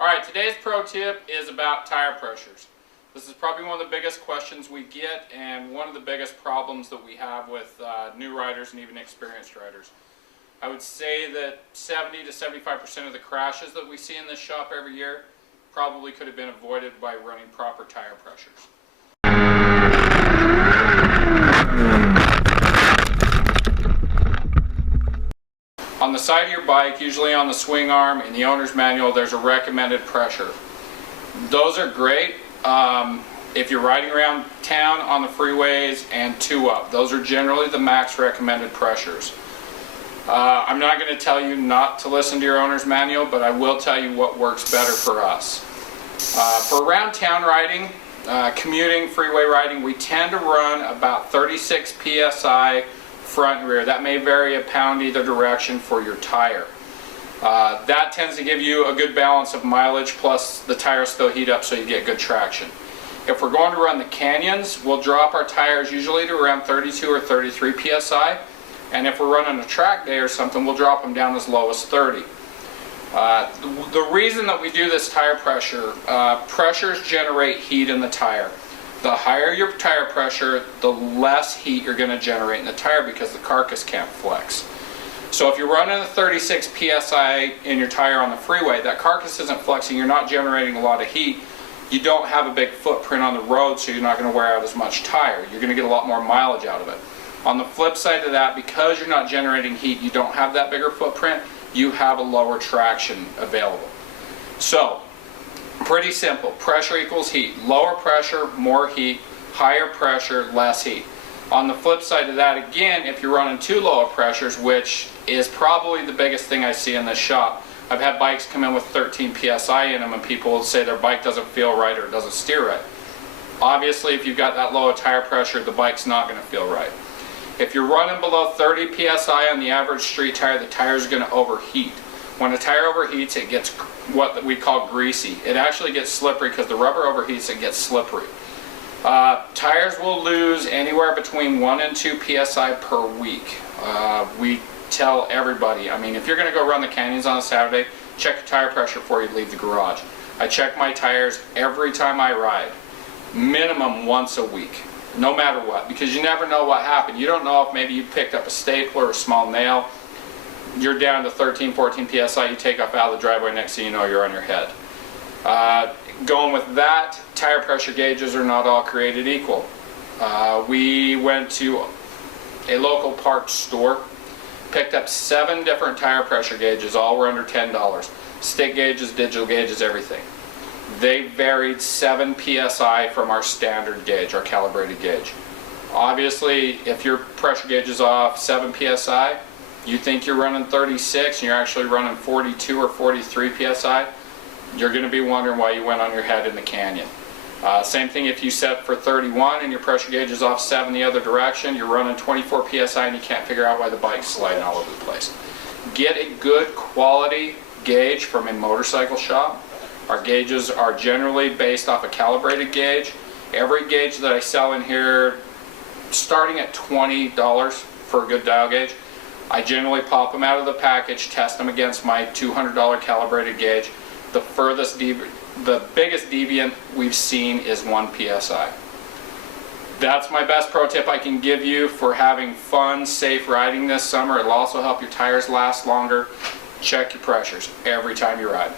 Alright, today's pro tip is about tire pressures. This is probably one of the biggest questions we get and one of the biggest problems that we have with new riders and even experienced riders. I would say that 70 to 75% of the crashes that we see in this shop every year probably could have been avoided by running proper tire pressures. On the side of your bike, usually on the swing arm, in the owner's manual, there's a recommended pressure. Those are great if you're riding around town on the freeways and 2 up. Those are generally the max recommended pressures. I'm not going to tell you not to listen to your owner's manual, but I will tell you what works better for us. For around town riding, commuting, freeway riding, we tend to run about 36 psi front and rear. That may vary a pound either direction for your tire. That tends to give you a good balance of mileage, plus the tires still heat up so you get good traction. If we're going to run the canyons, we'll drop our tires usually to around 32 or 33 psi, and if we're running a track day or something, we'll drop them down as low as 30. The reason that we do this tire pressure, pressures generate heat in the tire. The higher your tire pressure, the less heat you're going to generate in the tire because the carcass can't flex. So if you're running a 36 psi in your tire on the freeway, that carcass isn't flexing, you're not generating a lot of heat, you don't have a big footprint on the road, so you're not going to wear out as much tire. You're going to get a lot more mileage out of it. On the flip side of that, because you're not generating heat, you don't have that bigger footprint, you have a lower traction available. So, pretty simple. Pressure equals heat. Lower pressure, more heat. Higher pressure, less heat. On the flip side of that, again, if you're running too low of pressures, which is probably the biggest thing I see in this shop, I've had bikes come in with 13 psi in them and people will say their bike doesn't feel right or it doesn't steer right. Obviously, if you've got that low of tire pressure, the bike's not going to feel right. If you're running below 30 psi on the average street tire, the tire's going to overheat. When a tire overheats, it gets what we call greasy. It actually gets slippery because the rubber overheats, it gets slippery. Tires will lose anywhere between 1 and 2 psi per week. We tell everybody, I mean, if you're going to go run the canyons on a Saturday, check your tire pressure before you leave the garage. I check my tires every time I ride, minimum once a week, no matter what, because you never know what happened. You don't know if maybe you picked up a stapler or a small nail, you're down to 13, 14 psi, you take off out of the driveway, next thing you know you're on your head. Going with that, tire pressure gauges are not all created equal. We went to a local parts store, picked up 7 different tire pressure gauges, all were under $10. Stick gauges, digital gauges, everything. They varied 7 psi from our standard gauge, our calibrated gauge. Obviously, if your pressure gauge is off 7 psi, you think you're running 36 and you're actually running 42 or 43 psi, you're going to be wondering why you went on your head in the canyon. Same thing if you set for 31 and your pressure gauge is off 7 the other direction, you're running 24 psi and you can't figure out why the bike's sliding all over the place. Get a good quality gauge from a motorcycle shop. Our gauges are generally based off a calibrated gauge. Every gauge that I sell in here, starting at $20 for a good dial gauge, I generally pop them out of the package, test them against my $200 calibrated gauge. The biggest deviant we've seen is 1 psi. That's my best pro tip I can give you for having fun, safe riding this summer. It'll also help your tires last longer. Check your pressures every time you ride.